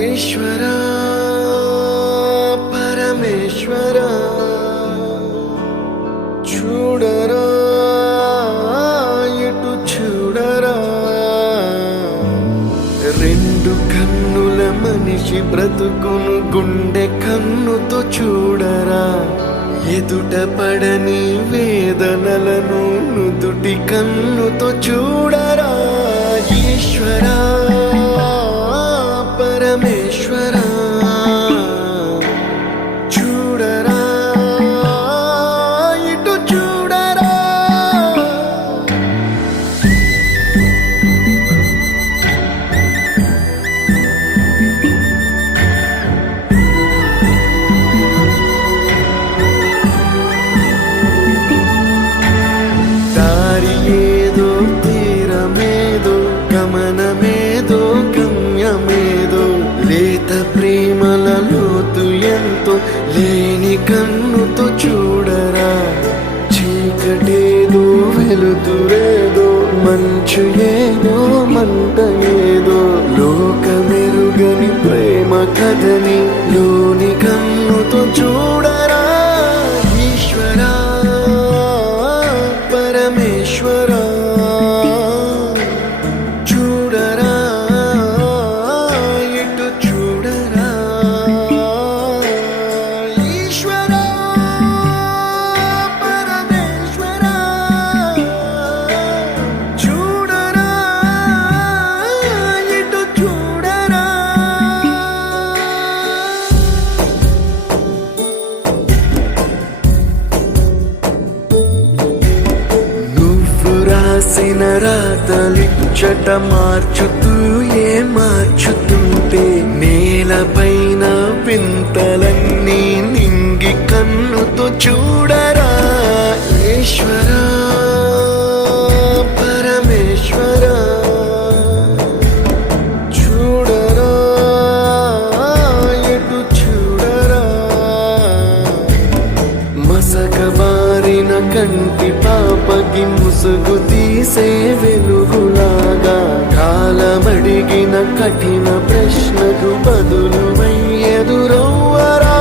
ఈశ్వరా పరమేశ్వరా చూడరా ఇటు చూడరా రెండు కన్నుల మనిషి బ్రతుకును గుండె కన్నుతో చూడరా ఎదుట పడని వేదనలను నుదుటి కన్నుతో చూడరా ఈశ్వరా పరమేశ్వరా చూడరా ఇటు చూడరా దారి ఏదో తీరమేదో గమనమేదో గమ్యమేదో లేత ప్రేమల లోతు ఎంతో లేని కన్నుతో చూడరా చీకటేదో వెలుతురేదో మంచు ఏదో మంట ఏదో లోకమెరుగని ప్రేమ కథని లోని కన్నుతో చూడరా ఈశ్వరా పరమేశ్వరా చూడరా ఇటు చూడరా ఈశ్వరా పరమేశ్వరా చూడరా ఇటు చూడరా నువ్వు రాసిన రాతలిచ్చట మార్చుతూ మార్చుతుంటే నేలపైన వింతలన్నీ నింగి కన్నుతో చూడరా ఈశ్వరా పరమేశ్వరా చూడరా ఎటు చూడరా మసకబారిన కంటి పాపకి ముసుగు తీసే వెలుగులాగా కాలమడిగిన కఠిన ప్రశ్నకు బదులు ఎదురవ్వరా